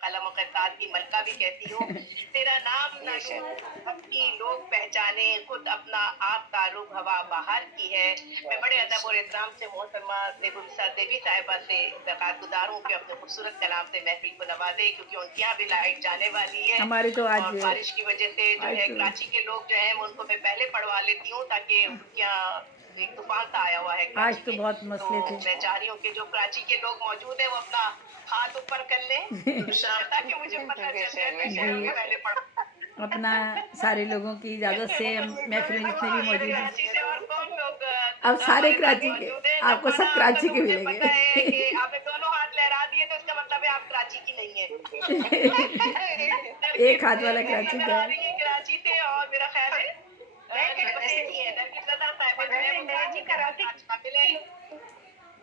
कलम और किरदार की मलका भी कहती हूँ। तेरा नाम न लूं अपनी लोग पहचाने, खुद अपना आप तारुफ हवा बाहर की है। मैं बड़े अदब और एहतराम से मोहतरमा बेगुसरा देवी साहिबा से दरखास्तगुजार हूँ कि अपने खूबसूरत कलाम से महफिल को नवाजे, क्योंकि उनके यहाँ भी लाइट जाने वाली है हमारे तो आज और बारिश की वजह से जो है कराची के लोग जो है उनको मैं पहले पढ़वा लेती हूँ, ताकि उनके यहाँ एक तूफान सा आया हुआ है आज कराची तो में। बहुत तो मसले थे। मैं चाह रही हूँ कि जो कराची के लोग मौजूद है वो अपना हाथ ऊपर कर लें ताकि मुझे पता चल जाए मैं शहर में पहले पढ़ा। अपना सारे लोगों की इजाज़त से महफिल में जितने भी मौजूद हैं, कराची से और कौन लोग अब सारे हमारे साथ कराची के, मौजूद है? आपको सब कराची के मुझे पता है मिलेंगे। कि आपने दोनों हाथ लहरा दिए, तो इसका मतलब है आप कराची की नहीं है। एक हाथ वाला कराची का नजर आ है। रही है कराची से, और मेरा ख्याल है नहीं है नरगिस रज़ा साहिबा जो है वो कराची कराची शामिल है।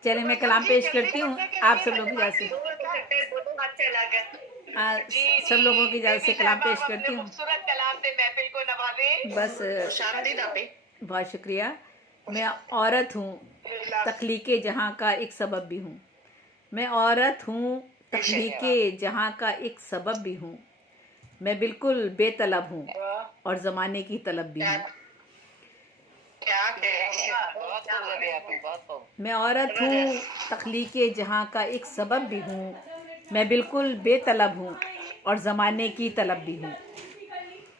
चले मैं कलाम पेश करती हूँ आप सब लोगों की इजाज़त से। जी सब जी, लोगों की इजाज़त देवी से कलाम साहबा पेश आप अपने करती हूँ। खूबसूरत कलाम से महफिल को नवाजे। बस बहुत शुक्रिया। मैं औरत हूँ, तख्लीक़े जहाँ का एक सबब भी हूँ। मैं औरत हूँ, तख्लीक़े जहाँ का एक सबब भी हूँ। मैं बिल्कुल बेतलब हूँ और ज़माने की तलब भी हूँ। मैं औरत हूँ, तख्लीक़े जहाँ का एक सबब भी हूँ। मैं बिल्कुल बेतलब हूँ और ज़माने की तलब भी हूँ।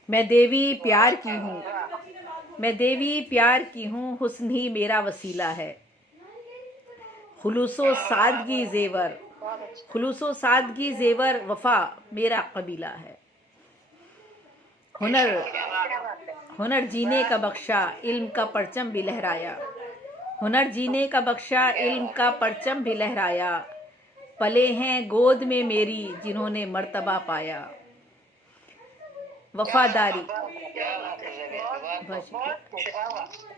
मैं देवी प्यार की हूँ, मैं देवी प्यार की हूँ, हुस्न ही मेरा वसीला है। खुलूसो सादगी ज़ेवर, खुलूसो सादगी ज़ेवर वफ़ा मेरा कबीला है। हुनर जीने का बख्शा, इल्म का परचम भी लहराया। हुनर जीने का बख्शा, इल्म का परचम भी लहराया। पले हैं गोद में मेरी जिन्होंने मर्तबा पाया। वफादारी,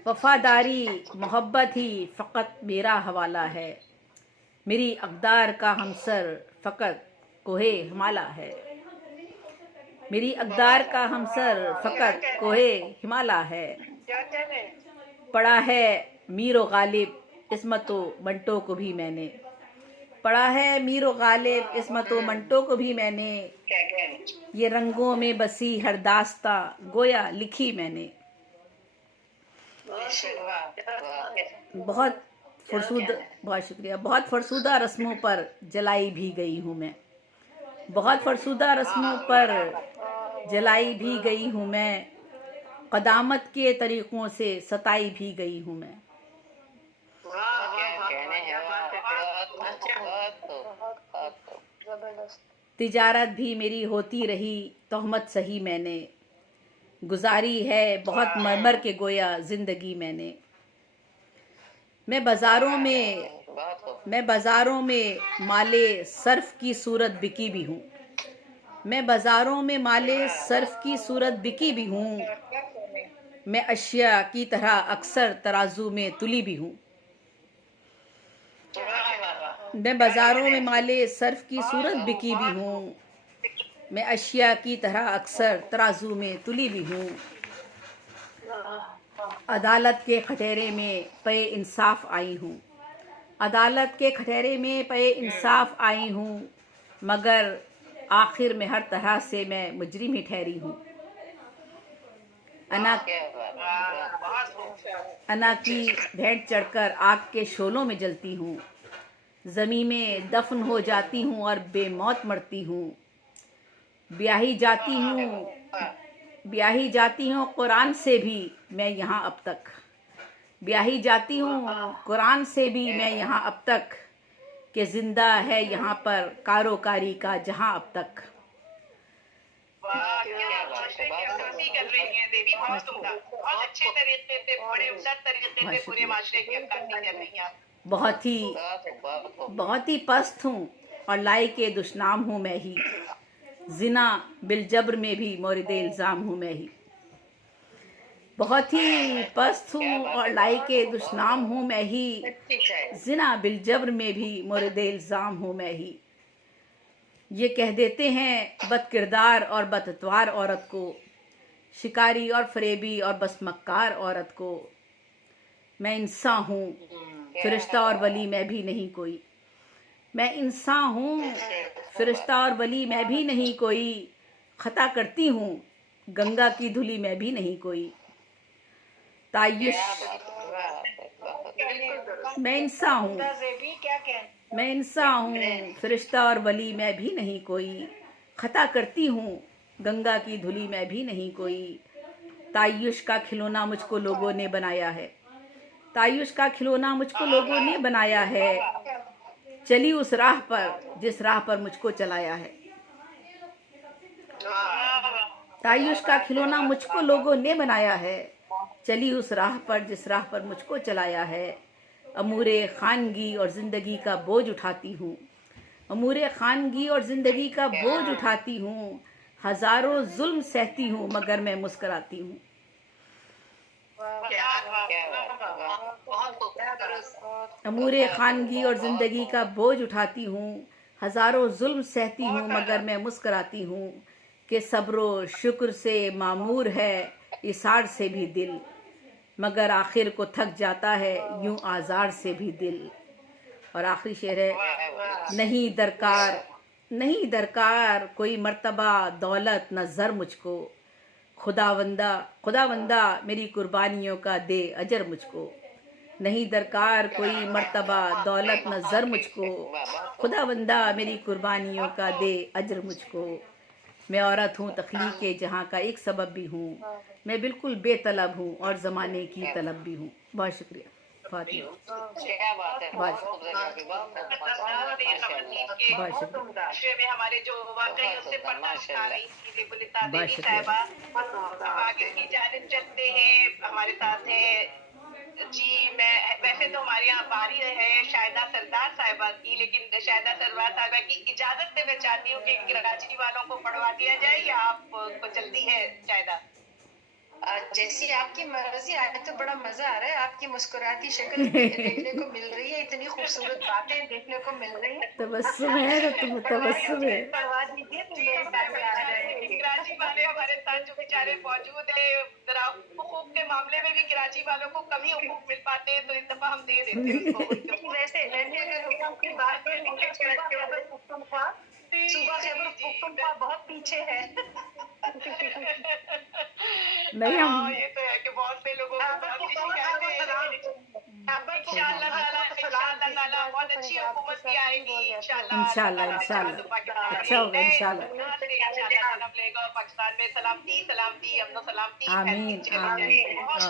वफादारी मोहब्बत ही फ़कत मेरा हवाला है। मेरी अक़दार का हमसर फ़कत कोहे हिमाला है। मेरी अक़दार का हमसर फ़कत कोहे हिमाला है। पढ़ा है मीर गालिब इस्मतो मंटो को भी मैंने, पढ़ा है मीर गालिब इस्मतो मंटो को भी मैंने। ये रंगों में बसी हर दास्ता गोया लिखी मैंने। बहुत बहुत शुक्रिया। बहुत फरसूदा रस्मों पर जलाई भी गई हूँ मैं, बहुत फरसूदा रस्मों पर जलाई भी गई हूँ मैं। क़दामत के तरीक़ों से सताई भी गई हूँ मैं। तिजारत भी मेरी होती रही, तोहमत सही मैंने। गुजारी है बहुत मरमर के गोया ज़िंदगी मैंने। मैं बाज़ारों में माले सर्फ की सूरत बिकी भी हूँ। मैं बाज़ारों में माले सर्फ की सूरत बिकी भी हूँ। मैं अशिया की तरह अक्सर तराजू में तुली भी हूँ। मैं बाज़ारों में माले सर्फ की सूरत बिकी भी हूँ। मैं अशिया की तरह अक्सर तराजू में तुली भी हूँ। अदालत के खटेरे में पे इंसाफ आई हूँ, अदालत के खटेरे में पे इंसाफ आई हूँ। मगर आखिर में हर तरह से मैं मुजरिम ही ठहरी हूँ। अना की भेंट चढ़कर आग के शोलों में जलती हूँ। ज़मीं में दफन हो जाती हूँ और बेमौत मरती हूँ। ब्याही जाती हूँ कुरान से भी मैं यहाँ अब तक, ब्याही जाती हूँ कुरान से भी मैं यहाँ अब तक, कि जिंदा है यहाँ पर कारोकारी का जहाँ अब तक। कर रही हैं देवी, बहुत उम्दा, बहुत अच्छे तरीके से, बड़े उम्दा तरीके से पूरे माशरे की अक्कासी कर रही हैं आप। बहुत ही पस्त हूँ और लाई के दुश्नाम हूँ मैं ही। जिना बिलजब्र में भी मोरिद इल्ज़ाम हूँ मैं ही। बहुत ही पस्त हूँ और लाई के दुश्नाम हूँ मैं ही। जिना बिलजब्र में भी मोरिद इल्ज़ाम हूँ मैं ही। ये कह देते हैं बद किरदार और बदअतवार औरत को, शिकारी और फरेबी और बसमक्कार औरत को। मैं इंसान हूँ, फरिश्ता और वली मैं भी नहीं कोई। मैं इंसान हूँ, फरिश्ता और वली मैं भी नहीं कोई, खता करती हूँ गंगा की धुली मैं भी नहीं कोई। तायुश मैं इंसान हूँ, मैं इंसान हूँ, फरिश्ता और वली मैं भी नहीं कोई, खता करती हूँ गंगा की धुली मैं भी नहीं कोई। तायुश का खिलौना मुझको लोगों ने बनाया है, तायुश का खिलौना मुझको लोगों ने बनाया है, चली उस राह पर जिस राह पर मुझको चलाया है। तायुश का खिलौना मुझको लोगों ने बनाया है, चली उस राह पर जिस राह पर मुझको चलाया है। अमूरे खानगी और जिंदगी का बोझ उठाती हूँ, अमूरे खानगी और जिंदगी का बोझ उठाती हूँ, हजारों जुल्म सहती हूँ मगर मैं मुस्कुराती हूँ। अमूरे खानगी और जिंदगी का बोझ उठाती हूँ, हजारों जुल्म सहती हूँ मगर मैं मुस्कुराती हूँ। कि सब्रो शुक्र से मामूर है इसार से भी दिल, मगर आखिर को थक जाता है यूं आजार से भी दिल। और आखिरी शेर है, नहीं दरकार नहीं दरकार कोई मर्तबा दौलत न ज़र मुझको, खुदावंदा मेरी कुर्बानियों का दे अजर मुझको। नहीं दरकार कोई मर्तबा दौलत न ज़र मुझको, खुदावंदा मेरी कुर्बानियों का दे अजर मुझको। मैं औरत हूँ तख्लीक के जहाँ का एक सबब भी हूँ, मैं बिल्कुल बेतलब हूँ और ज़माने की तलब भी हूँ। बहुत शुक्रिया फातिमा। क्या बात है, बहुत में हमारे जो वाकई उससे पर्दा उठा रही थी गुलिता देवी साहिबा, आगे की जानिब चलते हैं। हमारे साथ है जी, मैं वैसे तो हमारे यहाँ बारी है शायदा सरदार साहिबा की, लेकिन शायदा सरदार साहिबा की इजाजत से मैं चाहती हूँ कि कराची वालों को पढ़वा दिया जाए, या आपको जल्दी है शायदा? जैसी आपकी मर्जी। आज तो बड़ा मजा आ रहा है, आपकी मुस्कुराती शक्ल देखने को मिल रही है, इतनी खूबसूरत बातें देखने को मिल रही है। तबस्सुम है तो तुम तबस्सुम है। करवा दीजिए तो कराची वाले हमारे साथ जो बेचारे मौजूद है, जरा हुकूक के मामले में भी कराची वालों को कमी हुकूक मिल पाते हैं, तो इस दफा हम दे देते हैं उसको। वैसे अगर हुकूक की बात करें, सुबह खैबर पुख्तनख्वा बहुत पीछे है। नहीं हम ये तो है कि बहुत से लोगों इंशाल्लाह बहुत अच्छी हुकूमत भी आएगी इंशाल्लाह अच्छा होगा इंशाल्लाह। पाकिस्तान में सलामती सलामती अमन सलामती आमीन आमीन। बहुत